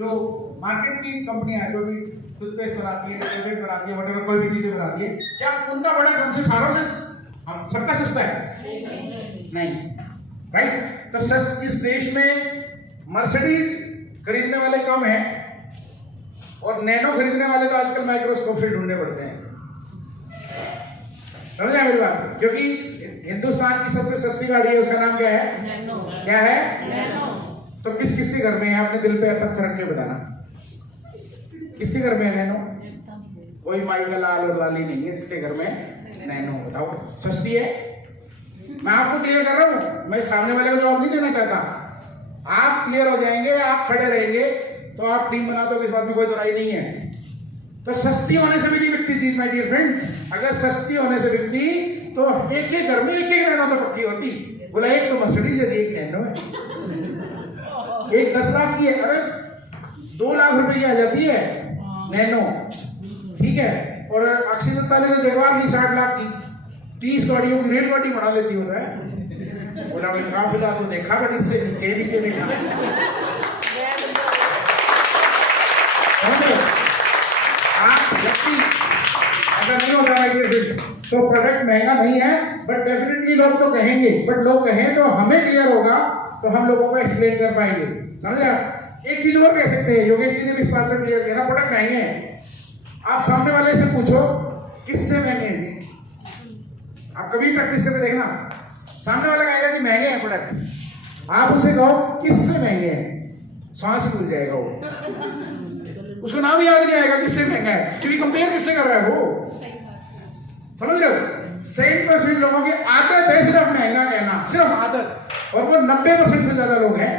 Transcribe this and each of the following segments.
जो मार्केट की कंपनियां हैं, जो भी टूथपेस्ट बनाती है, टैबलेट बनाती है, वगैरह कोई भी चीजें बनाती है, क्या उनका प्रोडक्ट हमसे सारों से हम सबका सस्ता है? नहीं, राइट? तो इस देश में मर्सिडीज खरीदने वाले कम हैं और नैनो खरीदने वाले तो आजकल माइक्रोस्कोप से ढूंढने पड़ते हैं। समझ रहे मेरी बात? क्योंकि हिंदुस्तान की सबसे सस्ती गाड़ी है, उसका नाम क्या है? नैनो। क्या है? नैनो। तो किस किसके घर में है? अपने दिल पे पत्थर रख के बताना, किसके घर में है नैनो? कोई माई का लाल और लाली नहीं है जिसके घर में नैनो। बताओ, सस्ती है? मैं आपको क्लियर कर रहा हूं, मैं सामने वाले को जवाब नहीं देना चाहता। आप क्लियर हो जाएंगे, आप खड़े रहेंगे तो आप टीम बना दो, इस बात में कोई बुराई नहीं है। तो सस्ती होने से भी नहीं बिकती चीज माय डियर फ्रेंड्स। अगर सस्ती होने से बिकती तो एक एक घर में एक एक नैनो तो पक्की होती। बोला एक तो मर्सिडीज है, एक नैनो है, एक 10 लाख की है, अरे 2 लाख रुपए की आ जाती है नैनो, ठीक है। और अक्षय दत्ता ने तो जगवार ली 60 लाख की, 30 गाड़ियों की रेलगाड़ी बना लेती होता है। बोला भाई काफिला तो देखा बट इससे नीचे देखा। आप व्यक्ति अगर नहीं होता है तो प्रोडक्ट महंगा नहीं है, बट डेफिनेटली लोग तो कहेंगे, बट लोग कहें तो हमें क्लियर होगा, तो हम लोगों को एक्सप्लेन कर पाएंगे। समझ आप? एक चीज और कह सकते हैं, योगेश जी ने भी इस बात पर क्लियर किया, प्रोडक्ट महंगे हैं। आप सामने वाले से पूछो किससे महंगे हैं जी? आप कभी प्रैक्टिस करके देखना, सामने वाला कहेगा जी महंगे हैं प्रोडक्ट, आप उससे कहो किससे महंगे हैं, सांस ही भूल जाएगा वो, उसको नाम याद नहीं आएगा किससे महंगा है, क्योंकि कंपेयर किससे कर रहा है वो। समझ रहे हो? 100% लोगों की आदत है सिर्फ महंगा कहना, सिर्फ आदत, और वो 90% से ज्यादा लोग हैं।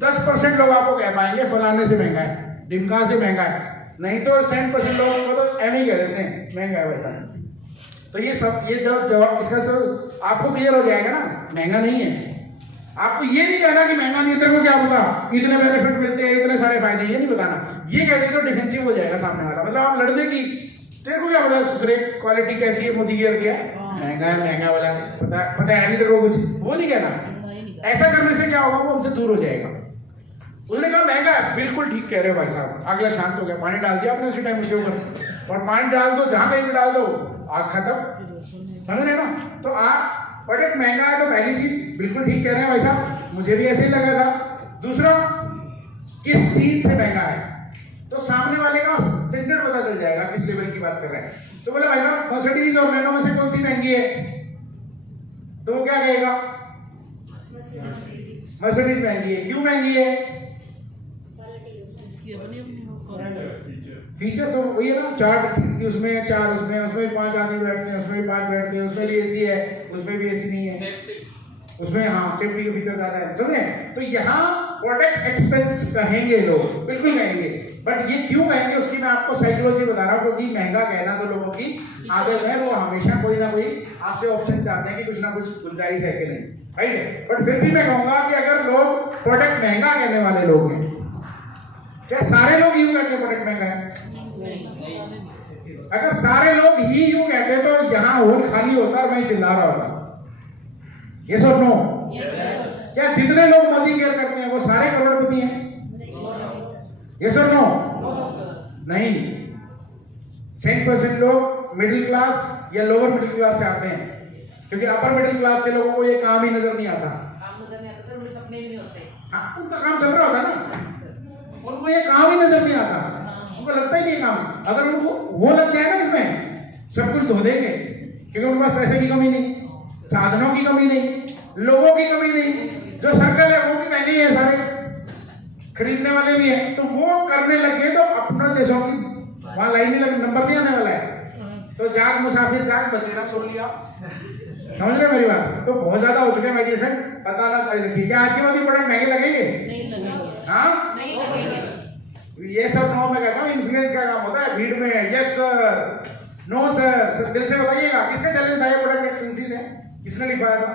10% लोग आपको कह पाएंगे फलाने से महंगा है, ढिमका से महंगा है, नहीं तो 100% लोगों को तो एम ही कह देते हैं महंगा है वैसा। तो ये सब, ये जवाब इसका सब आपको क्लियर हो जाएगा ना, महंगा नहीं है। आपको ये नहीं कहना कि महंगा नहीं है, तेरे को क्या पता इतने बेनिफिट मिलते हैं, इतने सारे फायदे, ये नहीं बताना। ये कहते तो डिफेंसिव हो जाएगा सामने वाला, मतलब आप लड़ने की, तेरे को क्या पता दूसरे क्वालिटी कैसी है, मोदी गियर क्या है, महंगा है, महंगा वाला पता है नहीं तेरे को कुछ, वो नहीं कहना। ऐसा करने से क्या होगा, वो हमसे दूर हो जाएगा। उसने कहा महंगा है, बिल्कुल ठीक कह रहे हो भाई साहब। अगला शांत हो गया, पानी डाल दिया आपने उसी टाइम उसके ऊपर, और पानी डाल दो जहां कहीं भी डाल दो, आग खत्म। समझ रहे ना? तो आप प्रोडक्ट महंगा है तो पहली चीज बिल्कुल ठीक कह रहे हैं भाई साहब, मुझे भी ऐसे ही लगा था। दूसरा, किस चीज से महंगा है, तो सामने वाले का स्टैंडर्ड पता चल जाएगा किस लेवल की बात कर रहे हैं। तो बोले भाई साहब मर्सिडीज और नैनो में से कौन सी महंगी है, तो वो क्या कहेगा, मर्सिडीज महंगी है। क्यों महंगी है? फीचर तो वही है ना, 4 उसमें 4 उसमें 5 आदमी बैठते हैं, उसमें 5 बैठते हैं, उसमें भी एसी है, उसमें भी एसी नहीं है, उसमें हाँ सेफ्टी के फीचर ज्यादा है। समझे? तो यहाँ प्रोडक्ट एक्सपेंस कहेंगे लोग, बिल्कुल कहेंगे, बट ये क्यों कहेंगे उसकी मैं आपको साइकोलॉजी बता रहा हूँ। क्योंकि महंगा कहना तो लोगों की आदत है, वो हमेशा कोई ना कोई आपसे ऑप्शन चाहते हैं कि कुछ ना कुछ गुंजाइश है कि नहीं, राइट है। बट फिर भी मैं कहूंगा कि अगर लोग प्रोडक्ट महंगा कहने वाले लोग हैं, क्या सारे लोग यूं कहते हैं प्रोडक्ट महंगा है? अगर सारे लोग ही यूं कहते तो यहाँ हॉल खाली होता और मैं चिल्ला रहा होता। यस और नो? क्या जितने लोग मोदी केयर करते हैं वो सारे करोड़पति हैं? यस और नो? नहीं, 100% लोग मिडिल क्लास या लोअर मिडिल क्लास से आते हैं, क्योंकि अपर मिडिल क्लास के लोगों को ये काम ही नजर नहीं आता। हाँ, उनका काम चल रहा होता ना, उनको ये काम ही नजर नहीं आता, उनको लगता ही नहीं काम। अगर उनको वो लग जाए ना इसमें, सब कुछ धो देंगे, क्योंकि उनके पास पैसे की कमी नहीं, साधनों की कमी नहीं, लोगों की कमी नहीं, जो सर्कल है वो भी महंगे हैं सारे, खरीदने वाले भी हैं, तो वो करने लग गए तो अपनों जैसों की वहां लाइन नहीं लगे, नंबर नहीं आने वाला है। तो जाग मुसाफिर जाग, बतेरा सुन लिया। समझ रहे मेरी बात? तो बहुत ज्यादा हो चुके हैं मेरी फ्रेंड, बताना चाहिए। ठीक है, आज के बाद ये प्रोडक्ट महंगे लगेंगे? नहीं लगेंगे। हाँ, नहीं लगेंगे। ये सब नो मैं कहता हूँ, इन्फ्लुएंस का काम होता है भीड़ में। यस सर, नो सर, सब दिल से बताइएगा। किसका चैलेंज था ये प्रोडक्ट एक्सपेंसिव है? किसने लिखवाया था?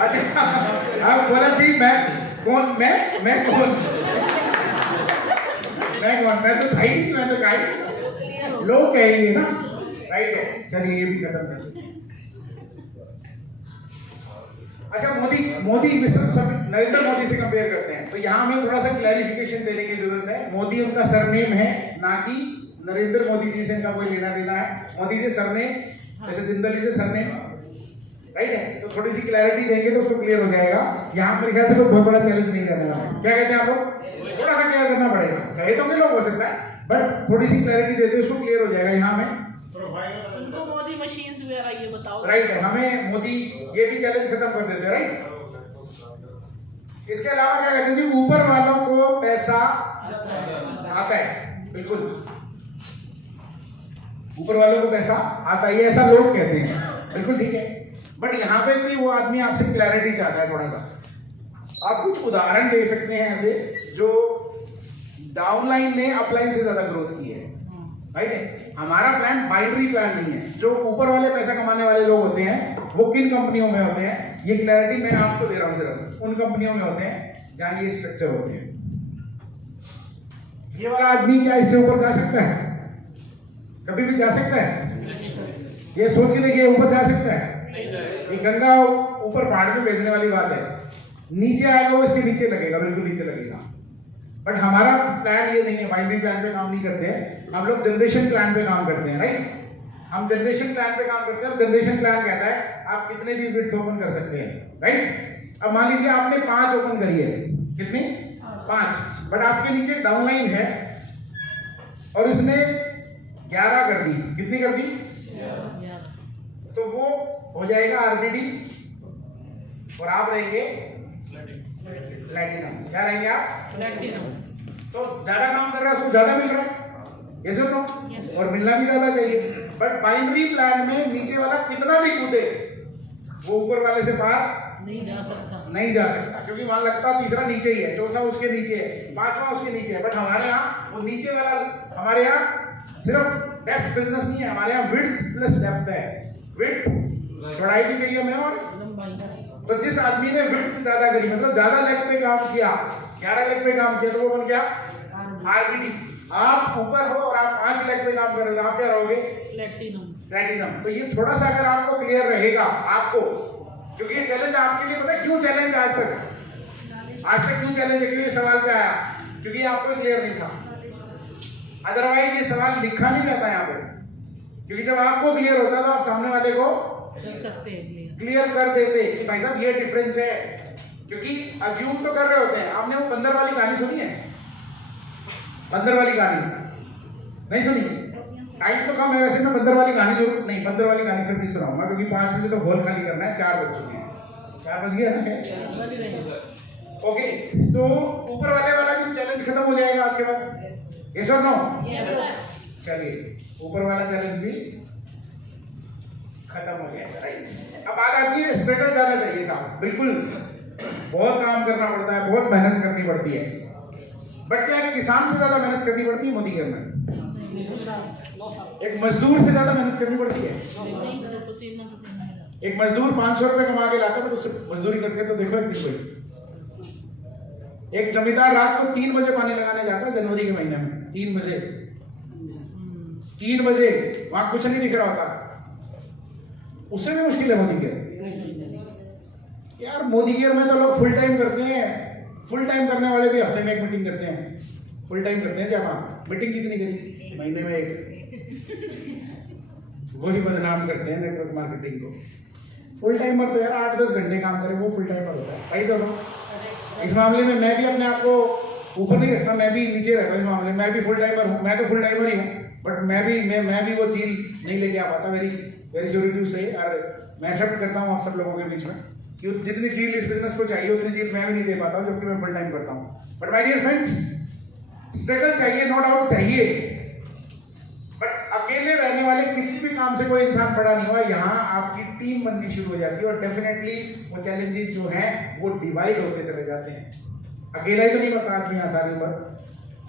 अच्छा, आप बोला जी मैं कौन, मैं कौन, मैं तो था ही नहीं, मैं तो गाइड, लोग कहेंगे ना, राइट है। चलिए ये भी खत्म कर। अच्छा, मोदी सब नरेंद्र मोदी से कंपेयर करते हैं, तो यहाँ हमें थोड़ा सा क्लैरिफिकेशन देने की जरूरत है। मोदी उनका सरनेम है, ना कि नरेंद्र मोदी जी से इनका कोई लेना देना है। मोदी जी सरनेम, जैसे जिंदल जी से सरनेम, राइट है। तो थोड़ी सी क्लैरिटी देंगे तो उसको क्लियर हो जाएगा। यहाँ मेरे ख्याल से कोई बहुत बड़ा चैलेंज नहीं करने वाला है। क्या कहते हैं आप लोग? थोड़ा सा क्लियर करना पड़ेगा, कहे तो कई लोग हो सकता है, बट थोड़ी सी क्लैरिटी देते उसको क्लियर हो जाएगा। यहाँ में उनको मोदी मशीन्स वगैरह ये बताओ, राइट है। हमें मोदी ये भी चैलेंज खत्म कर देते हैं, राइट। इसके अलावा क्या कहते हैं जी, ऊपर वालों को पैसा आता है, बिल्कुल ऊपर वालों को पैसा आता है, ये ऐसा लोग कहते हैं, बिल्कुल ठीक है। बट यहाँ पे भी वो आदमी आपसे क्लैरिटी चाहता है थोड़ा सा। आप कुछ उदाहरण दे सकते हैं ऐसे जो डाउनलाइन ने अपलाइन से ज्यादा ग्रोथ की है, राइट है। हमारा प्लान बाइनरी प्लान नहीं है। जो ऊपर वाले पैसा कमाने वाले लोग होते हैं वो किन कंपनियों में होते हैं, ये क्लैरिटी मैं आपको दे रहा हूं। सिर्फ उन कंपनियों में होते हैं जहां ये स्ट्रक्चर होते हैं। ये वाला आदमी क्या इससे ऊपर जा सकता है? कभी भी जा सकता है? ये सोच के देखिए, ऊपर जा सकता है? ये गंगा ऊपर पहाड़ में भेजने वाली बात है। नीचे आएगा वो इसके नीचे लगेगा, बिल्कुल नीचे लगेगा। बट हमारा प्लान ये नहीं है, बाइनरी प्लान पे काम नहीं करते हैं हम लोग, जनरेशन प्लान पे काम करते हैं, राइट। हम जनरेशन प्लान पे काम करते हैं। जनरेशन प्लान कहता है आप कितने भी विड्थ ओपन कर सकते हैं, राइट। अब मान लीजिए आपने 5 ओपन करी है, कितनी? 5, बट आपके नीचे डाउनलाइन है और उसने 11 कर दी, कितनी कर दी? तो वो हो जाएगा आरबीडी और आप रहेंगे प्लैटिनम। क्या रहेंगे आप? प्लैटिनम। तो ज्यादा काम कर रहा है उसको ज्यादा मिल रहा है, ये सुन लो, और मिलना भी ज्यादा चाहिए। बट बाइनरी प्लान में नीचे वाला कितना भी कूदे वो ऊपर वाले से पार नहीं जा सकता, क्योंकि वहां लगता तीसरा नीचे ही है, चौथा उसके नीचे है, 5वां उसके नीचे है। बट हमारे यहाँ वो नीचे वाला, हमारे यहाँ सिर्फ डेप्थ बिजनेस नहीं है, हमारे यहाँ विड्थ प्लस डेप्थ है। विड्थ चौड़ाई भी चाहिए हमें, और तो जिस आदमी ने विड्थ ज्यादा करी, मतलब ज्यादा लेग पे काम किया, 11 लेग पे काम किया, तो वो बन गया आरबीडी। आप ऊपर हो और आप 5 लेग पे काम कर रहे हो, आप क्या रहोगे? प्लैटिनम। तो ये थोड़ा सा अगर आपको क्लियर रहेगा आपको, क्योंकि ये चैलेंज आपके लिए, पता है क्यों चैलेंज आज तक क्यों चैलेंज है? क्योंकि ये सवाल पे आया, क्योंकि आपको क्लियर नहीं था। अदरवाइज ये सवाल लिखा नहीं जाता यहाँ पे, क्योंकि जब आपको क्लियर होता तो आप सामने वाले को क्लियर कर देते कि भाई साहब ये डिफरेंस है। क्योंकि अज्यूम तो कर रहे होते हैं। आपने वो बंदर वाली कहानी सुनी है? बंदर वाली कहानी नहीं सुनी? टाइम तो कम है वैसे, मैं बंदर वाली कहानी जरूर नहीं, बंदर वाली कहानी फिर नहीं सुनाऊंगा, क्योंकि 5 बजे तो हॉल खाली करना है। 4 बज चुके हैं, 4 बज गए ना। ओके, तो ऊपर वाले वाला भी चैलेंज खत्म हो जाएगा आज के बाद। यस और नो? चलिए, ऊपर वाला चैलेंज भी खत्म हो जाएगा, राइट। अब बात आती है स्ट्रगल ज्यादा चाहिए साहब, बिल्कुल बहुत काम करना पड़ता है, बहुत मेहनत करनी पड़ती है। बट क्या किसान से ज्यादा मेहनत करनी पड़ती है मोदी के अंदर? एक मजदूर से ज्यादा मेहनत करनी पड़ती है। एक मजदूर 500 रुपए कमा के लाता है, बट उससे मजदूरी करके तो देखो एक दिन कोई। एक जमींदार रात को 3 बजे पानी लगाने जाता है जनवरी के महीने में, 3 बजे वहां कुछ नहीं दिख रहा होता। उससे भी मुश्किल है मोदी केयर। यार मोदी केयर में तो लोग फुल टाइम करते हैं, फुल टाइम करने वाले भी हफ्ते में 1 मीटिंग करते हैं, फुल टाइम करते हैं। जब आप मीटिंग कितनी करी? महीने में 1। वही बदनाम करते हैं नेटवर्क मार्केटिंग को। फुल टाइमर तो यार 8-10 घंटे काम करे, वो फुल टाइमर होता है, राइट और नो? इस मामले में मैं भी अपने आप को ऊपर नहीं रखता, मैं भी नीचे रहता हूँ इस मामले में। मैं भी फुल टाइमर हूँ, मैं तो फुल टाइमर ही हूँ, बट मैं भी वो चील नहीं लेके आ पाता, वेरी सॉरी टू से। और मैं एक्सेप्ट करता हूँ आप सब लोगों के बीच में कि जितनी चील इस बिजनेस को चाहिए उतनी चील मैं भी नहीं दे पाता हूँ, जबकि मैं फुल टाइम करता हूँ। But my dear friends, struggle चाहिए, नो डाउट चाहिए, बट अकेले रहने वाले किसी भी काम से कोई इंसान बड़ा नहीं हुआ। यहाँ आपकी टीम बननी शुरू हो जाती है और डेफिनेटली वो चैलेंजेस जो हैं वो डिवाइड होते चले जाते हैं। अकेला ही तो नहीं बनता आदमी यहाँ सारी उम्र,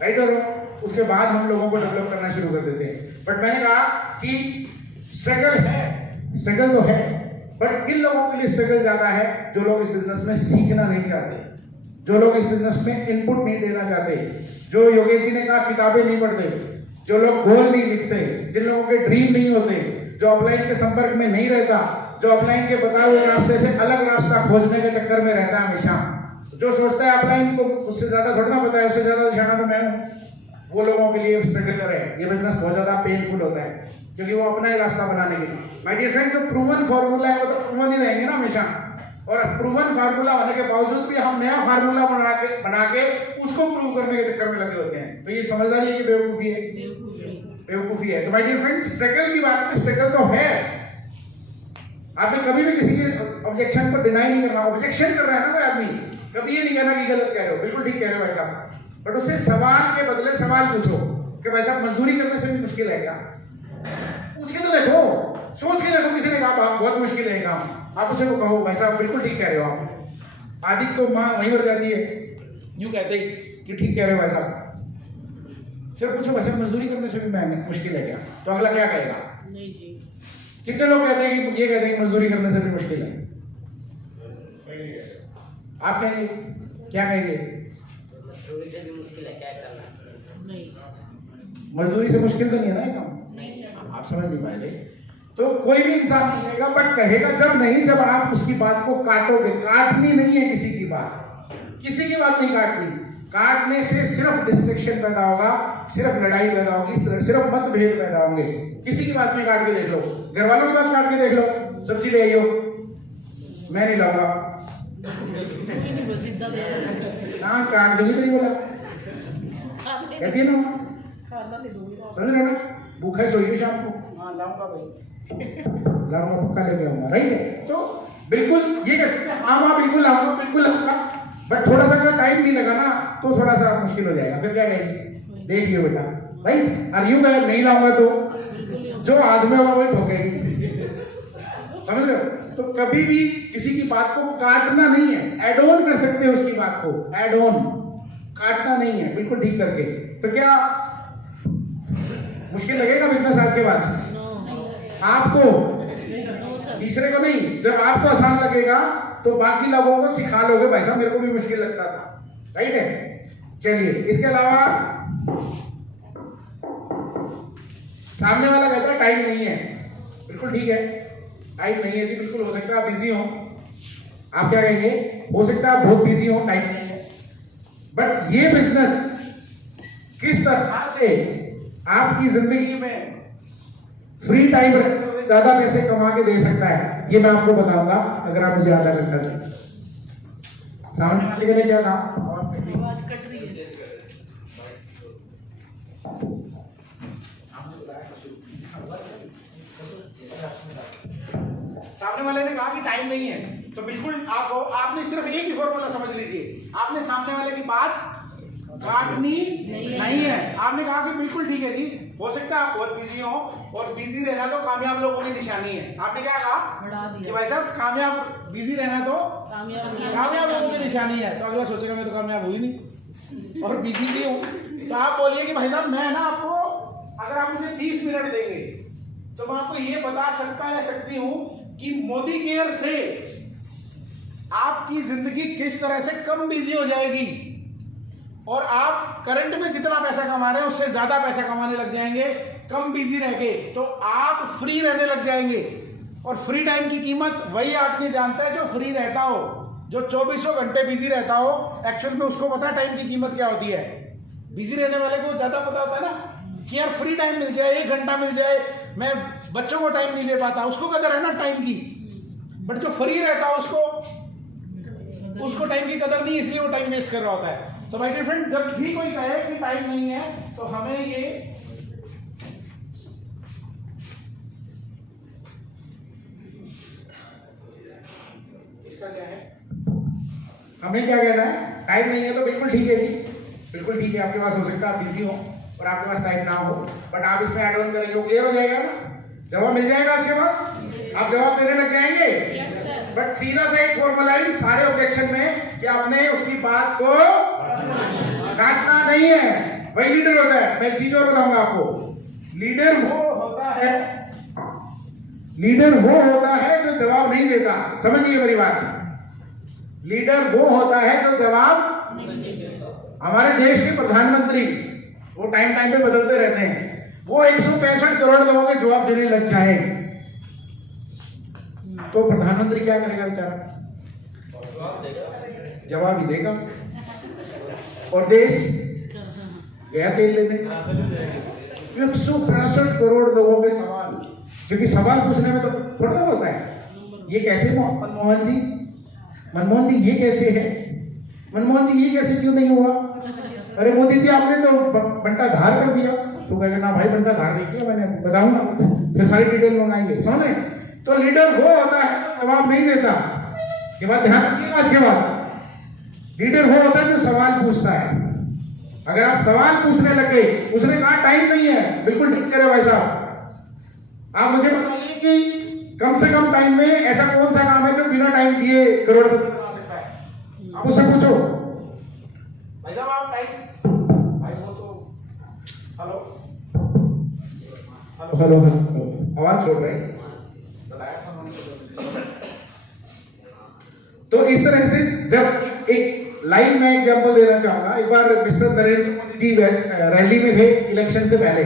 राइट और उसके बाद हम लोगों को डेवलप करना शुरू कर देते हैं। बट मैंने कहा कि स्ट्रगल है, स्ट्रगल तो है, बट किन लोगों के लिए स्ट्रगल ज्यादा है? जो लोग इस बिजनेस में सीखना नहीं चाहते, जो लोग इस बिजनेस में इनपुट नहीं देना चाहते, जो योगेश जी ने कहा किताबें नहीं पढ़ते, जो लोग गोल नहीं लिखते, जिन लोगों के ड्रीम नहीं होते, जो ऑफलाइन के संपर्क में नहीं रहता, जो ऑफलाइन के बताए हुए रास्ते से अलग रास्ता खोजने के चक्कर में रहता है हमेशा। जो सोचता है ऑफलाइन को उससे ज्यादा थोड़ा ना पता है, उससे ज्यादा निशाना तो मैं हूँ, वो लोगों के लिए स्ट्रगल है। ये बिजनेस बहुत ज्यादा पेनफुल होता है क्योंकि वो अपना ही रास्ता बनाने के लिए। माय डियर फ्रेंड, जो प्रूवन फॉर्मूला है वो तो प्रूवन ही रहेंगे ना हमेशा, और प्रूवन फार्मूला होने के बावजूद भी हम नया फार्मूला बना के उसको प्रूव करने के चक्कर में लगे होते हैं। तो ये समझदारी है कि बेवकूफी है? बेवकूफी है। तो माय डियर फ्रेंड, स्ट्रगल की बात में स्ट्रगल तो है। आपने कभी भी किसी के ऑब्जेक्शन को डिनाई नहीं करना। ऑब्जेक्शन कर रहा है ना कोई आदमी, कभी ये नहीं कहना कि गलत कह रहे हो, बिल्कुल ठीक कह रहे हो भाई साहब, बट उससे सवाल के बदले सवाल पूछो कि भाई साहब मजदूरी करने से भी मुश्किल है क्या? पूछ के तो देखो, सोच के देखो। किसी ने कहा बहुत मुश्किल है काम, आप उसे को कहो भाई साहब बिल्कुल ठीक कह रहे हो आप। आदि को माँ वहीं मर जाती है, यूं कहते ही कि ठीक कह रहे हो भाई साहब। फिर पूछो भाई साहब मजदूरी करने से भी महंगा मुश्किल है क्या? तो अगला क्या कहेगा? नहीं जी। कितने लोग कहते हैं कि ये कहते हैं कि मजदूरी करने से भी मुश्किल है? आप कहेंगे क्या कहेंगे? मजदूरी से भी मुश्किल है क्या करना? नहीं, मजदूरी से मुश्किल तो नहीं है ना ये काम? नहीं सर। आप समझ नहीं पाएंगे। तो कोई भी इंसान नहीं कहेगा, बट कहेगा जब नहीं, जब आप उसकी बात को काटोगे। काटनी नहीं है किसी की बात, किसी की बात नहीं काटनी। काटने से सिर्फ डिस्ट्रैक्शन पैदा होगा, सिर्फ लड़ाई पैदा होगी, सिर्फ मतभेद पैदा होंगे। किसी की बात में काट के देख लो, घर वालों की बात काट के देख लो, सब्जी ले आइयो, मैं नहीं लाऊंगा, कोई नहीं, बस इतना दे रहा हाँ काट दूंगी तो नहीं बोला, है। कहती है ना, खाना नहीं दूंगी। समझ रहे हो ना? भूखा सोइए शाम को, हाँ लाऊंगा भाई, लाऊंगा पक्का लेके आऊंगा, राइट है? तो बिल्कुल ये कह सकते हैं हाँ बिल्कुल लाऊंगा, बिल्कुल लाऊंगा, बट थोड़ा सा अगर टाइम नहीं लगा ना तो थोड़ा सा मुश्किल हो जाएगा। फिर क्या कहेगी? देख लियो बेटा, राइट? और यूं कहे नहीं लाऊंगा तो जो हाथ में होगा वही ठोकेगी। समझ रहे हो? तो कभी भी किसी की बात को काटना नहीं है, एड ऑन कर सकते हो उसकी बात को, एड ऑन, काटना नहीं है, बिल्कुल ठीक करके। तो क्या मुश्किल लगेगा बिजनेस आज के बाद? आपको, तीसरे को नहीं। जब आपको आसान लगेगा तो बाकी लोगों को सिखा लोगे भाई साहब मेरे को भी मुश्किल लगता था, राइट है? चलिए, इसके अलावा सामने वाला कहता है टाइम नहीं है, बिल्कुल ठीक है, टाइम नहीं है जी, बिल्कुल हो सकता है आप बिजी हो। आप क्या कहेंगे? हो सकता है आप बहुत बिजी हो, टाइम नहीं है। बट ये बिजनेस किस तरह से आपकी जिंदगी में फ्री टाइम रखते हुए ज्यादा पैसे कमा के दे सकता है, ये मैं आपको बताऊंगा अगर आप मुझे आधा घंटा दें। सामने वाले ने क्या कहा? आवाज कट रही है। सामने वाले ने कहा कि टाइम नहीं है, तो बिल्कुल आपने सिर्फ एक ही फॉर्मूला समझ लीजिए, आपने सामने वाले की बात काटनी नहीं है। आपने कहा कि बिल्कुल ठीक है जी, हो सकता है आप बहुत बिजी हो, और बिजी रहना तो कामयाब लोगों की निशानी है। आपने क्या कहा? बढ़ा कि दिया। भाई साहब कामयाब, बिजी रहना तो कामयाब लोगों की निशानी है। तो अगला सोचेगा मैं तो कामयाब हुई नहीं और बिजी भी हूँ। तो आप बोलिए कि भाई साहब मैं ना आपको, अगर आप मुझे 30 मिनट देंगे तो मैं आपको ये बता सकता या सकती हूँ कि मोदी केयर से आपकी जिंदगी किस तरह से कम बिजी हो जाएगी, और आप करंट में जितना पैसा कमा रहे हैं उससे ज्यादा पैसा कमाने लग जाएंगे कम बिजी रह के। तो आप फ्री रहने लग जाएंगे, और फ्री टाइम की कीमत वही आदमी जानता है जो फ्री रहता हो, जो 24 घंटे बिजी रहता हो। एक्चुअल में उसको पता है टाइम की कीमत क्या होती है। बिजी रहने वाले को ज्यादा पता होता है ना कि यार फ्री टाइम मिल जाए, 1 घंटा मिल जाए, मैं बच्चों को टाइम नहीं दे पाता, उसको कदर है ना टाइम की। बट जो फ्री रहता है उसको टाइम की कदर नहीं, इसलिए वो टाइम वेस्ट कर रहा होता है। तो माय डियर फ्रेंड, जब भी कोई कहे कि टाइम नहीं है तो हमें ये इसका क्या है, हमें क्या कहना है? टाइम नहीं है तो बिल्कुल ठीक है जी, बिल्कुल ठीक है। आपके पास हो सकता है आप बिजी हो और आपके पास टाइम ना हो, बट आप इसमें ऐड ऑन करेंगे, क्लियर हो जाएगा ना? जवाब मिल जाएगा इसके बाद, आप जवाब देने लग जाएंगे। बट सीधा सा एक फॉर्मूला है सारे ऑब्जेक्शन में कि आपने उसकी बात को काटना नहीं है, वही लीडर होता है। मैं एक चीज और बताऊंगा आपको, लीडर वो होता है जो जवाब नहीं देता। समझिए मेरी बात, लीडर वो होता है जो जवाब, हमारे देश के प्रधानमंत्री वो टाइम टाइम पे बदलते रहते हैं, वो 165 करोड़ लोगों के जवाब देने लग जाए तो प्रधानमंत्री क्या करेगा बेचारा? जवाब ही देगा। और देश गया तेल लेने। 165 करोड़ लोगों के सवाल, क्योंकि सवाल पूछने में तो थोड़ा होता है। ये कैसे मनमोहन जी ये कैसे है? मनमोहन जी ये कैसे क्यों नहीं हुआ? अरे मोदी जी आपने तो बंटा धार कर दिया। तो कहेगा ना भाई बंटा धार नहीं किया मैंने, बताऊंगा, फिर सारी डिटेल मंगाएंगे, समझ रहे? तो लीडर वो होता है जवाब नहीं देता। ये बात ध्यान रखिएगा आज के बाद। लीडर वो होता है जो सवाल पूछता है। अगर आप सवाल पूछने लग गए, उसने कहा टाइम नहीं है, बिल्कुल ठीक करे भाई साहब। आप मुझे बताइए कि कम से कम टाइम में ऐसा कौन सा काम है जो बिना टाइम दिए करोड़पति बना सकता है? आप उससे पूछो भाई साहब, आप टाइम भाई वो तो हेलो हेलो हेलो हेलो आवाज छोड़ रहे बताया था उन्होंने। तो इस तरह से जब एक लाइव मैं एग्जांपल देना चाहूंगा। एक बार मिस्टर नरेंद्र मोदी जी रैली में थे इलेक्शन से पहले,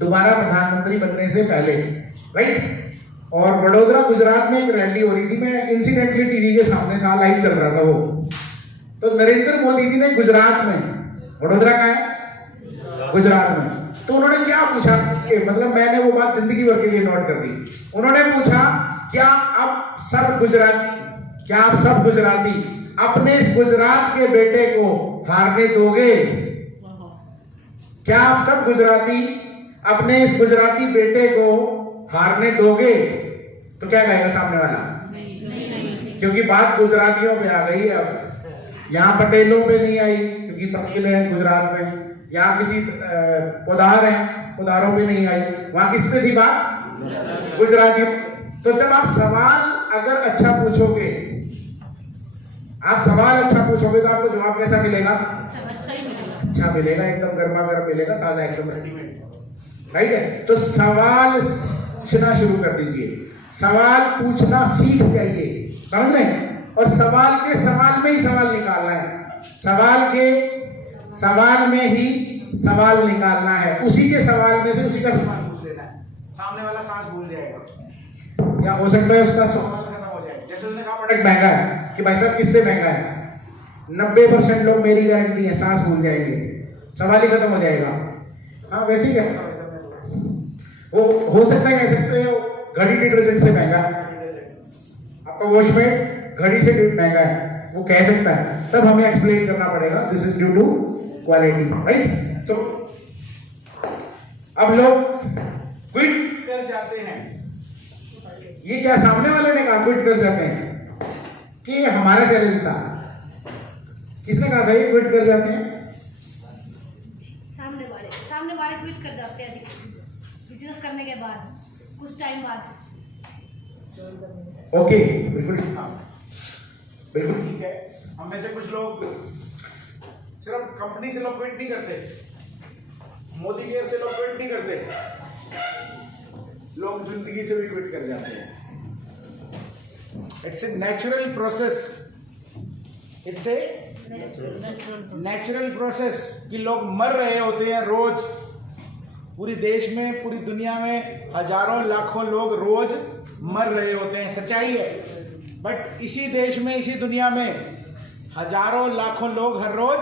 दोबारा प्रधानमंत्री बनने से पहले, राइट? और वडोदरा गुजरात में एक रैली हो रही थी। मैं इंसिडेंटली टीवी के सामने था, लाइव चल रहा था वो। तो नरेंद्र मोदी जी ने गुजरात में, वडोदरा का है गुजरात में, तो उन्होंने क्या पूछा, मतलब मैंने वो बात जिंदगी भर के लिए नोट कर दी। उन्होंने पूछा क्या आप सब गुजराती अपने इस गुजरात के बेटे को हारने दोगे? क्या आप सब गुजराती अपने इस गुजराती बेटे को हारने दोगे? तो क्या कहेगा सामने वाला? नहीं। क्योंकि बात गुजरातियों पे आ गई है। अब यहाँ पटेलों पे नहीं आई, क्योंकि पटेल है गुजरात में। यहाँ किसी पोदार हैं, पोदारों पे नहीं आई। वहां किस पे थी बात? गुजराती। तो जब आप सवाल अगर अच्छा पूछोगे, आप सवाल अच्छा पूछोगे तो आपको जवाब कैसा मिलेगा? अच्छा मिलेगा, एकदम गर्मा गर्म मिलेगा, ताजा, एकदम रेडीमेड, राइट है? तो सवाल पूछना शुरू कर दीजिए, सवाल पूछना सीख जाइए, समझ रहे हैं? और सवाल के सवाल में ही सवाल निकालना है, सवाल के सवाल में ही सवाल निकालना है। उसी के सवाल में से उसी का सवाल पूछ लेना है। सामने वाला सांस भूल जाएगा, या हो सकता है उसका सवाल खत्म हो जाए। जैसे उसने कहा प्रोडक्ट महंगा है, कि भाई साहब किससे महंगा है? 90% लोग, मेरी गारंटी है, सांस भूल जाएंगे, सवाल ही खत्म हो जाएगा। हाँ वैसे ही कहता हूं, वो हो सकता है कह सकते हो घड़ी डिटर्जेंट से महंगा, आपका वॉशमेट घड़ी से महंगा है, वो कह सकता है। तब हमें एक्सप्लेन करना पड़ेगा, this is due to quality, right? तो अब लोग क्विट कर जाते हैं। ये क्या सामने वाले ने कहा क्विट कर जाते हैं कि हमारा चैलेंज था? किसने कहा था ये क्विट कर जाते हैं? सामने वाले क्विट कर जाते हैं बिजनेस करने के बाद, कुछ टाइम बाद। ओके, बिल्कुल बिल्कुल ठीक है। हम में से कुछ लोग सिर्फ कंपनी से लोग क्विट नहीं करते, मोदी केयर से लोग क्विट नहीं करते, लोग जिंदगी से भी क्विट कर जाते हैं। It's a natural process, it's a natural process कि लोग मर रहे होते हैं रोज। पूरी देश में, पूरी दुनिया में हजारों लाखों लोग रोज मर रहे होते हैं, सच्चाई है। बट इसी देश में, इसी दुनिया में हजारों लाखों लोग हर रोज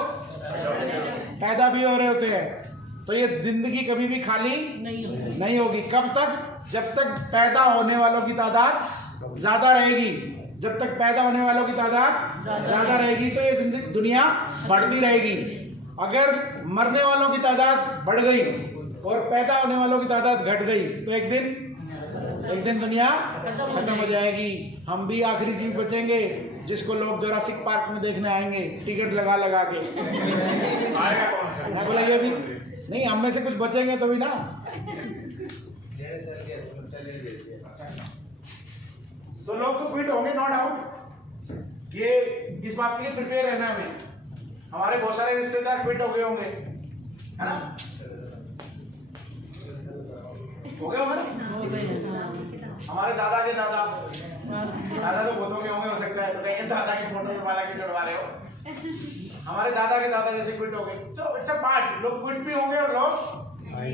पैदा भी हो रहे होते हैं। तो ये जिंदगी कभी भी खाली नहीं होगी। कब तक? जब तक पैदा होने वालों की तादाद ज्यादा रहेगी। जब तक पैदा होने वालों की तादाद ज्यादा रहेगी तो ये दुनिया बढ़ती रहेगी। अगर मरने वालों की तादाद बढ़ गई और पैदा होने वालों की तादाद घट गई तो एक दिन दुनिया खत्म हो जाएगी। हम भी आखिरी जीव बचेंगे जिसको लोग जोरासिक पार्क में देखने आएंगे टिकट लगा के। मैं बोला ये भी नहीं, हम में से कुछ बचेंगे तो भी ना। तो लोग तो क्विट होंगे, नो डाउट। ये इस बात के लिए प्रिपेयर रहना हमें। हमारे बहुत सारे रिश्तेदार क्विट हो गए होंगे, है ना? हो गए होंगे। हमारे दादा के दादा तो बहुतों के होंगे, हो सकता है। तो कहीं दादा की फोटो में माला की चढ़वा रहे हो। हमारे दादा के दादा जैसे क्विट हो गए, तो इट्स अ पार्ट। लोग क्विट भी होंगे और लोग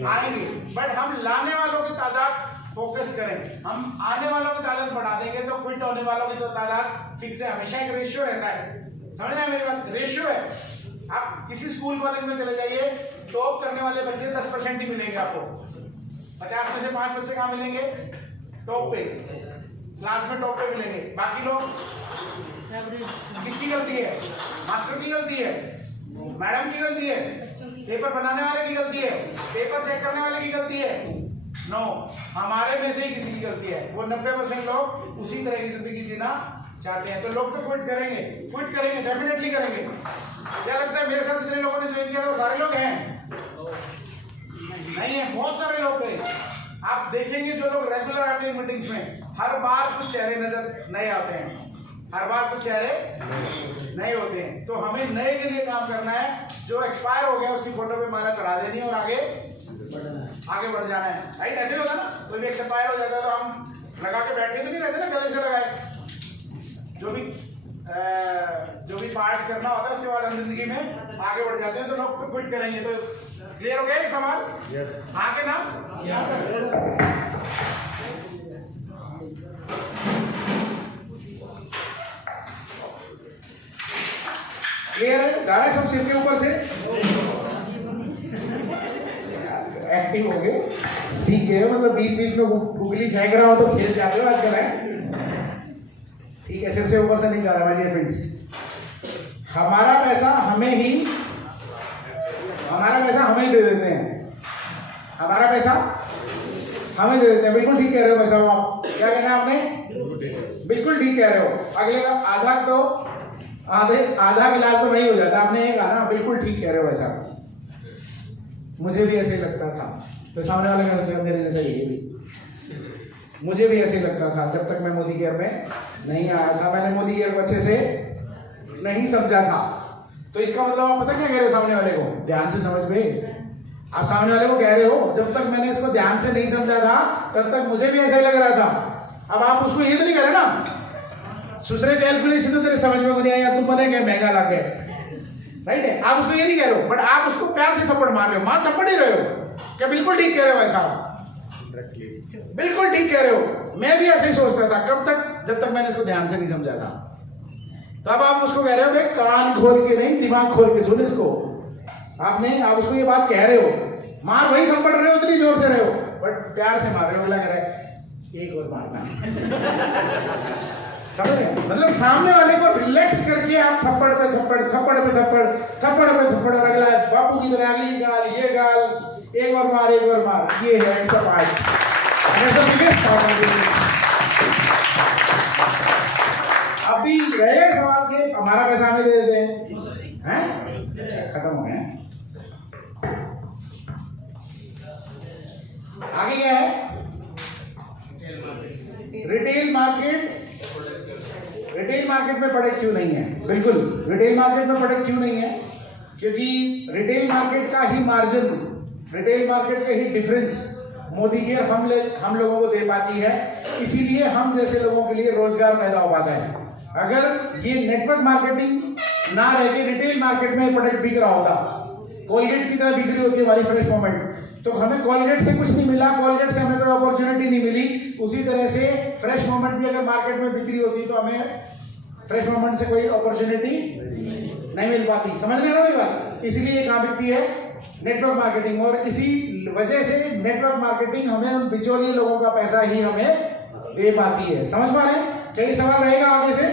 आएंगे, बट हम लाने वालों की तादाद फोकस करें। हम आने वालों की तादाद बढ़ा देंगे तो क्विट होने वालों की तो तादाद फिक्स है, हमेशा एक रेशियो रहता है। समझ रहे हैं मेरी बात? रेशियो है। आप किसी स्कूल कॉलेज में चले जाइए, टॉप करने वाले बच्चे 10% ही मिलेंगे आपको। 50 में से 5 बच्चे कहाँ मिलेंगे? टॉप पे, क्लास में टॉप पे मिलेंगे। बाकी लोग किसकी गलती है? मास्टर की गलती है, मैडम की गलती है, पेपर बनाने वाले की गलती है, पेपर चेक करने वाले की गलती है? नो, हमारे में से ही किसी की गलती है। वो 90% लोग उसी तरह की जिंदगी जीना चाहते हैं। तो लोग तो क्विट करेंगे, क्विट करेंगे, डेफिनेटली करेंगे। क्या लगता है मेरे साथ जितने लोगों ने ज्वाइन किया था वो सारे लोग हैं? नहीं है, बहुत सारे लोग थे। आप देखेंगे जो लोग रेगुलर आते हैं मीटिंग्स में, हर बार कुछ चेहरे नजर नए आते हैं, हर बार कुछ चेहरे नए होते हैं। तो हमें नए के लिए काम करना है। जो एक्सपायर हो गया उसकी फोटो पे माला चढ़ा देनी है और आगे बढ़ जाना है। राइट? ऐसे होगा ना, कोई भी एक्सपायर हो जाता है तो हम लगा के बैठ के तो नहीं रहते ना, गले से लगाए। जो भी पार्ट करना होता है उसके बाद हम जिंदगी में आगे बढ़ जाते हैं। तो लोग क्विट करेंगे। तो क्लियर हो गया ये सवाल? आगे ना क्लियर है? जा रहा है सब सिर के ऊपर से? एक्टिव हो गए, सीख गए। मतलब बीच बीच में गुगली फेंक रहा हो तो खेल जाते हो आजकल, है? ठीक है, सिर से ऊपर से नहीं जा रहा माय डियर फ्रेंड्स। हमारा पैसा हमें ही दे देते हैं। हमारा पैसा हमें दे देते हैं। बिल्कुल ठीक कह रहे हो भाई साहब आप। क्या कहना है आपने? बिल्कुल ठीक कह रहे हो। अगले का आधा गिलास तो वही हो जाता है। आपने ये कहा ना, बिल्कुल ठीक कह रहे हो भाई साहब। मुझे भी ऐसे ही लगता था। तो सामने वाले का सोचा मेरे जैसा ये भी, मुझे भी ऐसे ही लगता था जब तक मैं मोदी केयर में नहीं आया था। मैंने मोदी केयर को अच्छे से नहीं समझा था। तो इसका मतलब आप पता क्या कह रहे हो सामने वाले को? ध्यान से समझ में। आप सामने वाले को कह रहे हो जब तक मैंने इसको ध्यान से नहीं समझा था तब तक मुझे भी ऐसा ही लग रहा था। अब आप उसको ये तो नहीं कह रहे ना, दूसरे कैलकुलेशन तो तेरे समझ में नहीं आया, तुम बनेंगे महंगा ला के, राइट है? आप उसको ये नहीं कह रहे हो, बट आप उसको प्यार से थप्पड़ मार रहे हो। मार थप्पड़ ही रहे हो क्या? बिल्कुल ठीक कह रहे हो भाई साहब, बिल्कुल ठीक कह रहे हो। मैं भी ऐसे ही सोचता था। कब तक? जब तक मैंने इसको ध्यान से नहीं समझा था। तब आप उसको कह रहे हो भाई कान खोल के नहीं, दिमाग खोल के सुन इसको। आप उसको ये बात कह रहे हो, मार वही थप्पड़ रहे हो, उतनी जोर से रहे हो, बट प्यार से मार रहे हो। अगला कह रहा है एक और मारना। समझ रहे? मतलब सामने वाले को रिलैक्स करके आप थप्पड़ पे थप्पड़, थप्पड़ पे थप्पड़, थप्पड़ पे थप्पड़, और अगला बापू की तरह अगली गाल, ये गाल, एक और मार, एक और मार। ये है इट्स अ फाइट। अभी रहे सवाल के हमारा पैसा हमें दे देते हैं, खत्म हो गए। आगे क्या है? Retail market. रिटेल मार्केट में प्रोडक्ट क्यों नहीं है? बिल्कुल, रिटेल मार्केट में प्रोडक्ट क्यों नहीं है? क्योंकि रिटेल मार्केट का ही मार्जिन, रिटेल मार्केट का ही डिफरेंस मोदी केयर हम लोगों को दे पाती है। इसीलिए हम जैसे लोगों के लिए रोजगार पैदा हो पाता है। अगर ये नेटवर्क मार्केटिंग ना रह के रिटेल मार्केट में प्रोडक्ट बिक रहा होता, कोलगेट की तरह बिक्री होती है हमारी फ्रेश मोमेंट, तो हमें कोलगेट से कुछ नहीं मिला, कोलगेट से हमें कोई अपॉर्चुनिटी नहीं मिली। उसी तरह से फ्रेश मोमेंट भी अगर मार्केट में बिक्री होती तो हमें फ्रेश मोमेंट से कोई अपॉर्चुनिटी नहीं मिल पाती। समझ रहे हो मेरी बात? इसलिए कहाँ बिकती है? Network marketing. और इसी वजह से नेटवर्क मार्केटिंग हमें उन बिचौलिए लोगों का पैसा ही हमें दे पाती है। समझ पा रहे हैं? क्या ये सवाल रहेगा आगे से?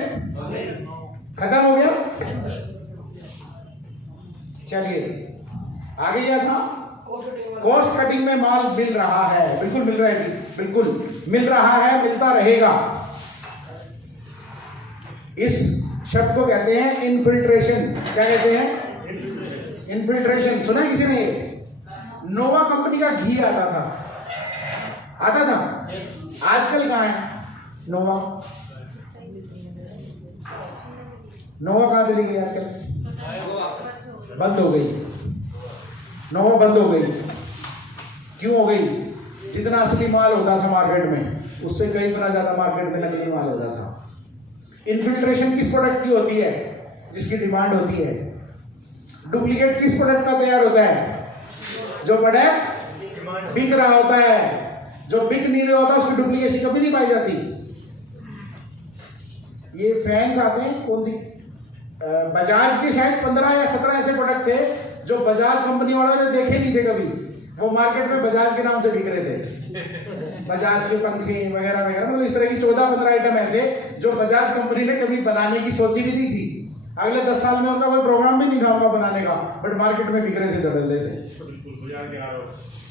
खत्म हो गया? चलिए आगे क्या था? कॉस्ट कटिंग में माल मिल रहा है। बिल्कुल मिल रहा है जी, बिल्कुल मिल रहा है, मिलता रहेगा। इस शब्द को कहते हैं इनफिल्ट्रेशन। क्या कहते हैं? इनफिल्ट्रेशन। सुना है किसी ने? नोवा कंपनी का घी आता था आजकल कहाँ है नोवा? नोवा कहाँ चली गई आजकल? बंद हो गई। नोवा बंद हो गई। क्यों हो गई? जितना असली माल होता था मार्केट में उससे कई गुना ज्यादा मार्केट में नकली माल होता था। इनफिल्ट्रेशन किस प्रोडक्ट की होती है? जिसकी डिमांड होती है। डुप्लीकेट किस प्रोडक्ट का तैयार होता है? जो प्रोडक्ट बिक रहा होता है। जो बिक नहीं रहा होता उसकी डुप्लीकेसी कभी नहीं पाई जाती। ये फैंस आते हैं कौन सी बजाज के शायद 15 या 17 ऐसे प्रोडक्ट थे जो बजाज कंपनी वालों ने देखे नहीं थे कभी, वो मार्केट में बजाज के नाम से बिक रहे थे। बजाज के पंखे वगैरह वगैरह, मतलब इस तरह की 14-15 आइटम ऐसे जो बजाज कंपनी ने कभी बनाने की सोची भी नहीं थी। अगले 10 साल में उनका कोई प्रोग्राम भी नहीं था उनका बनाने का, बट मार्केट में बिक रहे थे धड़ल्ले से।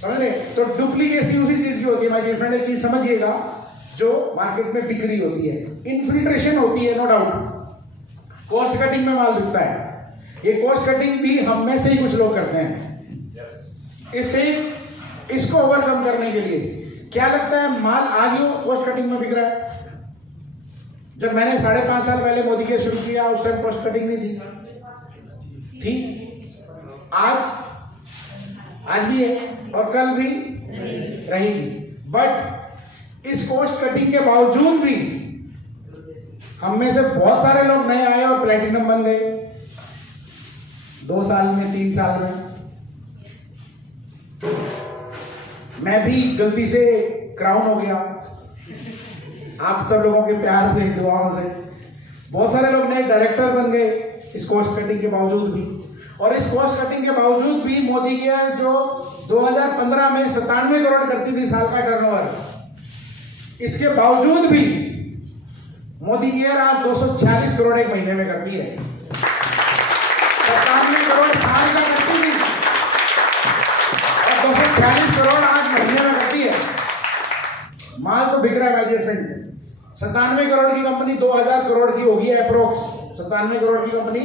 समझ रहे? तो डुप्लीकेसी उसी चीज की होती है माय डियर फ्रेंड। एक चीज समझिएगा, जो मार्केट में बिक्री होती है, इन्फिल्ट्रेशन होती है, नो डाउट। कॉस्ट कटिंग में माल बिकता है, ये कॉस्ट कटिंग भी हम में से ही कुछ लोग करते हैं। इससे इसको ओवरकम करने के लिए क्या लगता है, माल आज ही कॉस्ट कटिंग में बिक रहा है। जब मैंने 5.5 साल पहले मोदी केयर शुरू किया, उस टाइम कॉस्ट कटिंग नहीं थी। आज भी है और कल भी रहेगी। बट इस कॉस्ट कटिंग के बावजूद भी हम में से बहुत सारे लोग नए आए और प्लेटिनम बन गए 2 साल में, 3 साल में। मैं भी गलती से क्राउन हो गया, आप सब लोगों के प्यार से, दुआओं से। बहुत सारे लोग नए डायरेक्टर बन गए इस कॉस्ट कटिंग के बावजूद भी। और इस कॉस्ट कटिंग के बावजूद भी मोदी केयर जो 2015 में 97 करोड़ करती थी साल का टर्नओवर, इसके बावजूद भी मोदी केयर आज 246 करोड़ एक महीने में करती है। 97 करोड़ साल का करती थी और 246 करोड़ आज महीने में करती है। माल तो बिक रहा है माय डियर फ्रेंड। 97 करोड़ की कंपनी 2000 करोड़ की होगी अप्रोक्स। 97 करोड़ की कंपनी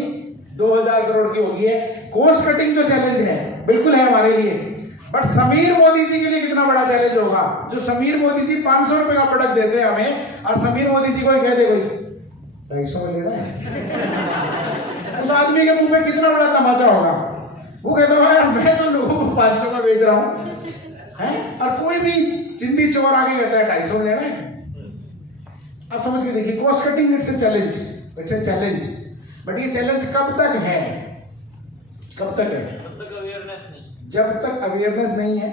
2000 करोड़ की होगी है। कॉस्ट कटिंग जो चैलेंज है बिल्कुल है हमारे लिए, बट समीर मोदी जी के लिए कितना बड़ा चैलेंज होगा। जो समीर मोदी जी 500 रुपए का प्रोडक्ट देते हैं हमें, और समीर मोदी जी को ही कह दे कोई 250 में लेना है, उस आदमी के मुंह में कितना बड़ा तमाचा होगा। वो कहता है यार मैं तो लोगों को 500 का बेच रहा हूं है, और कोई भी चिंदी चोर आगे कहता है 250 में लेना है। आप समझ के देखिए, cost cutting it's a challenge, it's a challenge. But ये चैलेंज कब तक है? कब तक है? अवेयरनेस नहीं। जब तक अवेयरनेस नहीं है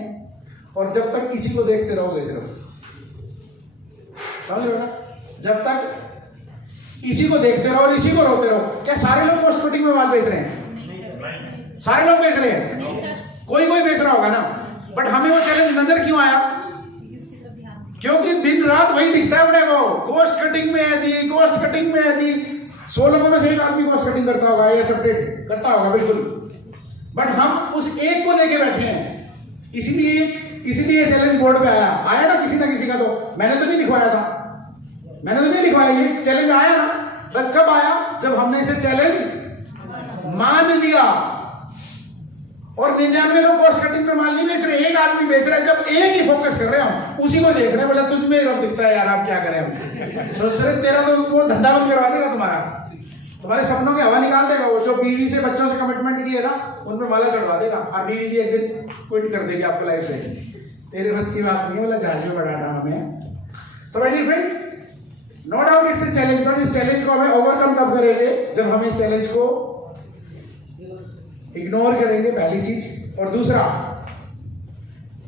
और जब तक इसी को देखते रहोगे सिर्फ, समझ रहे हो ना? जब तक इसी को देखते रहो और इसी को रोते रहो। क्या सारे लोग कॉस्ट कटिंग में माल बेच रहे हैं? सारे लोग बेच रहे हैं? कोई बेच रहा होगा ना। बट हमें वो चैलेंज नजर क्यों आया? क्योंकि दिन रात वही दिखता है अपने को, कॉस्ट कटिंग में है जी, कॉस्ट कटिंग में है जी। 100 लोगों में से एक आदमी कॉस्ट कटिंग करता होगा, ये एक्सेप्टेड करता होगा बिल्कुल। बट हम उस एक को लेके बैठे हैं, इसीलिए चैलेंज बोर्ड पे आया ना किसी ना किसी का। तो मैंने तो नहीं लिखवाया था, मैंने तो नहीं लिखवाया, ये चैलेंज आया ना। बट कब आया? जब हमने इसे चैलेंज मान लिया। और 99 लोग कॉस्ट कटिंग में माल नहीं बेच रहे, एक आदमी बेच रहा है। जब एक ही फोकस कर रहे हैं, उसी को देख रहे हैं, बोला तुझ में रब दिखता है यार, आप क्या करें हम। सोच रहे तेरा तो वो धंधा बंद करवा देगा, तुम्हारे सपनों की हवा निकाल देगा। वो जो बीवी से बच्चों से कमिटमेंट की है ना, उनपे माला चढ़वा देगा, और बीवी भी एक दिन क्विट कर देगी आपको लाइफ से। तेरे बस की बात नहीं, बोला जहाज में बढ़ाना हमें। तो my dear friend, no doubt it's a challenge, but इस चैलेंज को हमें ओवरकम कब करेंगे? जब हम इस चैलेंज को इग्नोर करेंगे, पहली चीज। और दूसरा,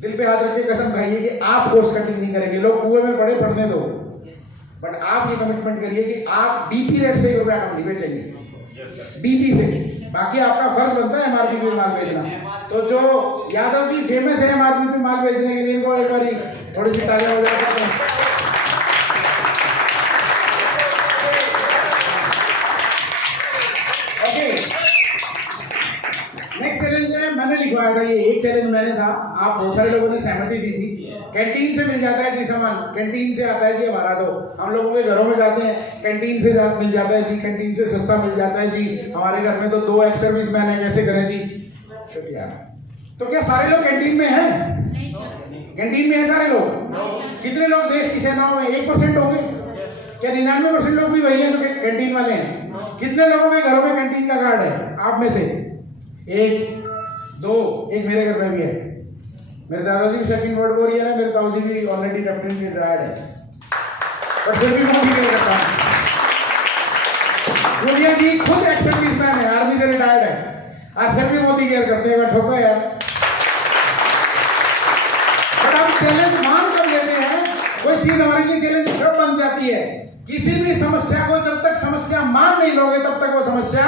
दिल पे हाथ रख के कसम खाइए कि आप कॉस्ट कटिंग नहीं करेंगे। लोग कुएं में पड़े पड़ने दो, बट आप ये कमिटमेंट करिए कि आप डीपी रेट से 1 रुपया कम नहीं बेचेंगे, डीपी से। बाकी आपका फर्ज बनता है एमआरपी पे माल बेचना। तो जो यादव जी फेमस है एमआरपी पे माल बेचने के लिए, इनको एक बार थोड़ी सी तालियां बजा सकते हैं। नेक्स्ट चैलेंज है, मैंने लिखवाया था, ये एक चैलेंज मैंने था, आप बहुत सारे लोगों ने सहमति दी थी। कैंटीन से मिल जाता है जी सामान, कैंटीन से आता है जी हमारा। तो हम लोगों के घरों में जाते हैं, कैंटीन से मिल जाता है जी, कैंटीन से सस्ता मिल जाता है जी। हमारे घर में तो 2 एक्स सर्विस मैन है, कैसे करें जी? शुक्रिया। तो क्या सारे लोग कैंटीन में हैं? कैंटीन में है सारे लोग? कितने लोग देश की सेनाओं में? 1% होंगे क्या? 99% लोग भी वही हैं जो कैंटीन वाले हैं। कितने लोगों के घरों में कैंटीन का कार्ड है आप में से? 1, 2, एक मेरे घर में भी है। मेरे दादाजी भी सेकंड वर्ल्ड वॉर है, मेरे ताऊ जी भी ऑलरेडी लेफ्टिनेंट रिटायर्ड है, पर फिर भी मोदी केयर करता है। मोदी जी खुद एक्स सर्विसमैन है, आर्मी से रिटायर्ड है, और फिर भी मोदी केयर करते हैं। ठोको यार। बट हम चैलेंज मान कब लेते कोई चीज हमारे लिए चैलेंज कब बन जाती है? किसी भी समस्या को जब तक समस्या मान नहीं लोगे तब तक वो समस्या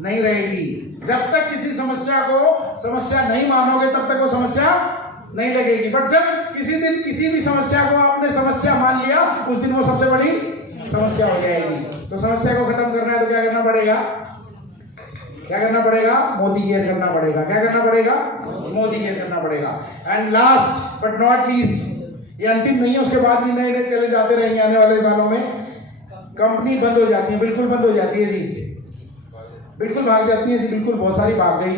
नहीं रहेगी। जब तक किसी समस्या को समस्या नहीं मानोगे तब तक वो समस्या नहीं लगेगी। बट जब किसी दिन किसी भी समस्या को आपने समस्या मान लिया, उस दिन वो सबसे बड़ी समस्या हो जाएगी। तो समस्या को खत्म करना है तो क्या करना पड़ेगा? क्या करना पड़ेगा? मोदी केयर करना पड़ेगा। क्या करना पड़ेगा? मोदी केयर करना पड़ेगा। And last but not least, ये अंतिम नहीं है, उसके बाद भी नए नए चैलेंज आते रहेंगे आने वाले सालों में। कंपनी बंद हो जाती है, बिल्कुल बंद हो जाती है जी, बिल्कुल भाग जाती है जी, बिल्कुल बहुत सारी भाग गई।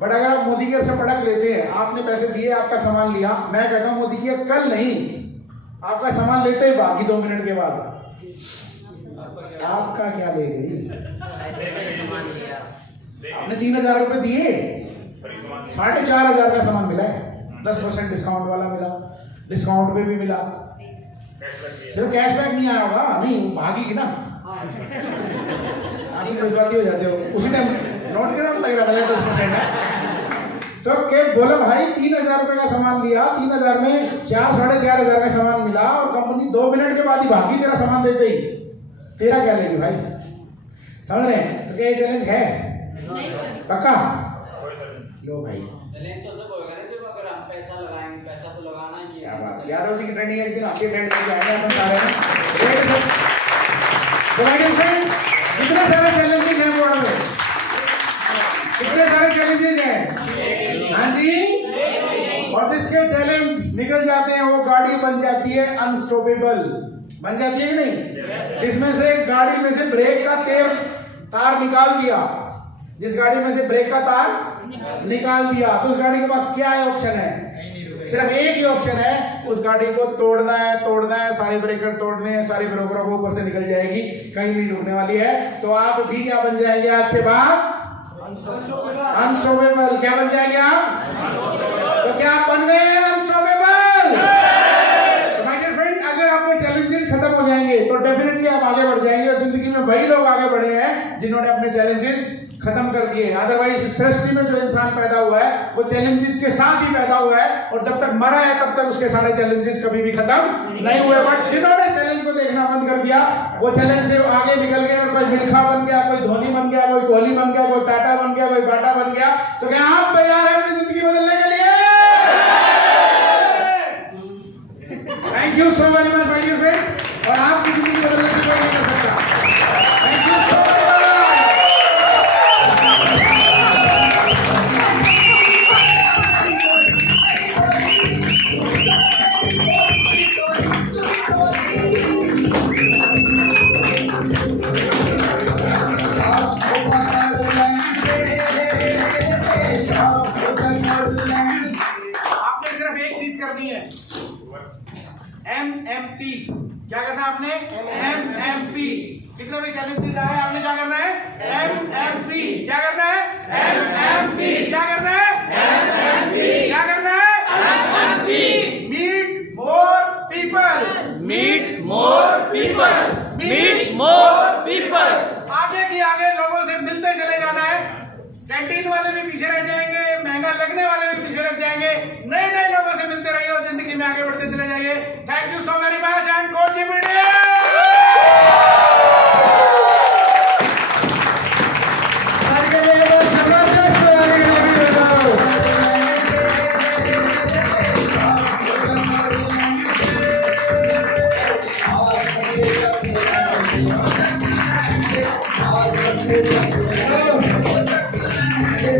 बट अगर आप मोदी केयर से प्रोडक्ट लेते हैं, आपने पैसे दिए, आपका सामान लिया, मैं कहता हूं मोदी केयर कल नहीं, आपका सामान लेते ही भागी 2 मिनट के बाद। आपका क्या ले गई? आपने 3000 रुपए दिए, 4500 का सामान मिला है, 10% डिस्काउंट वाला मिला, डिस्काउंट पे भी मिला, सिर्फ कैशबैक नहीं आया होगा, नहीं भागेगी ना। आप जज्बाती हो जाते हो, उसी टाइम नोट करना लग रहा था 10% है। तो के बोला भाई 3000 रुपए का सामान लिया, 3000 में 4-4500 का सामान मिला और कंपनी 2 मिनट के बाद ही भागी तेरा सामान देते ही, तेरा क्या लेगी भाई? समझ रहे हैं? तो क्या ये चैलेंज है? पक्का? लो भाई, चैलेंज तो सब होगा ना, जब अगर हम पैसा लगाएंगे, पैसा तो लगाना ही है। क्या बात है, यादव जी की ट्रेंडिंग है, लेकिन असली ट्रेंड करके आए हैं अपन सारे। तो माय डियर फ्रेंड, कितने सारे चैलेंजेस हैं वर्ल्ड में, कितने सारे चैलेंजेस हैं। हाँ जी, और जिसके चैलेंज निकल जाते हैं वो गाड़ी बन जाती है अनस्टॉपेबल। बन जाती है कि नहीं? जिसमें से गाड़ी में से ब्रेक का तार निकाल दिया, जिस गाड़ी में से ब्रेक का तार निकाल दिया, तो उस गाड़ी के पास क्या है? ऑप्शन है, सिर्फ एक ही ऑप्शन है, उस गाड़ी को तोड़ना है, सारे ब्रेकर तोड़ने हैं, सारे ब्रेकरों को ऊपर से निकल जाएगी, कहीं नहीं रुकने वाली है। तो आप भी क्या बन जाएंगे आज के बाद? अनस्टॉपेबल। क्या बन जाएंगे आप? तो क्या आप बन गए अनस्टॉपेबल? तो माय डियर फ्रेंड, अगर आपके चैलेंजेस खत्म हो जाएंगे तो डेफिनेटली आप आगे बढ़ जाएंगे, और जिंदगी में वही लोग आगे बढ़े हैं जिन्होंने अपने चैलेंजेस खत्म कर दिए। अदरवाइज इस सृष्टि में जो इंसान पैदा हुआ है वो चैलेंजेस के साथ ही पैदा हुआ है, और जब तक मरा है तब तक उसके सारे चैलेंजेस कभी भी खत्म नहीं हुए। बट जिन्होंने चैलेंज को देखना बंद कर दिया, वो चैलेंज से आगे निकल गए, और कोई मिल्खा बन गया, कोई धोनी बन गया, कोई कोहली बन गया, कोई टाटा बन गया, कोई बाटा बन गया। तो क्या आप तैयार हैं अपनी जिंदगी बदलने के लिए? Thank you so very much my dear friends. और आपकी जिंदगी बदलने से कोई नहीं कर सकता। Thank you so much. आपने सिर्फ एक चीज करनी है, MMP। क्या करना है आपने? MMP। कितने भी चैलेंजेस आए, आपने क्या करना है? MMP। क्या करना है? MMP। क्या करना है? MMP। क्या करना है? MMP। Meet more people, meet more people, meet more people. आगे की आगे लोगों से मिलते चले जाना है। कैंटीन वाले भी पीछे रह जाएंगे, महंगा लगने वाले भी पीछे रह जाएंगे, नए नए लोगों से मिलते रहिए और जिंदगी में आगे बढ़ते चले जाइए। Thank you so very much and go gym India.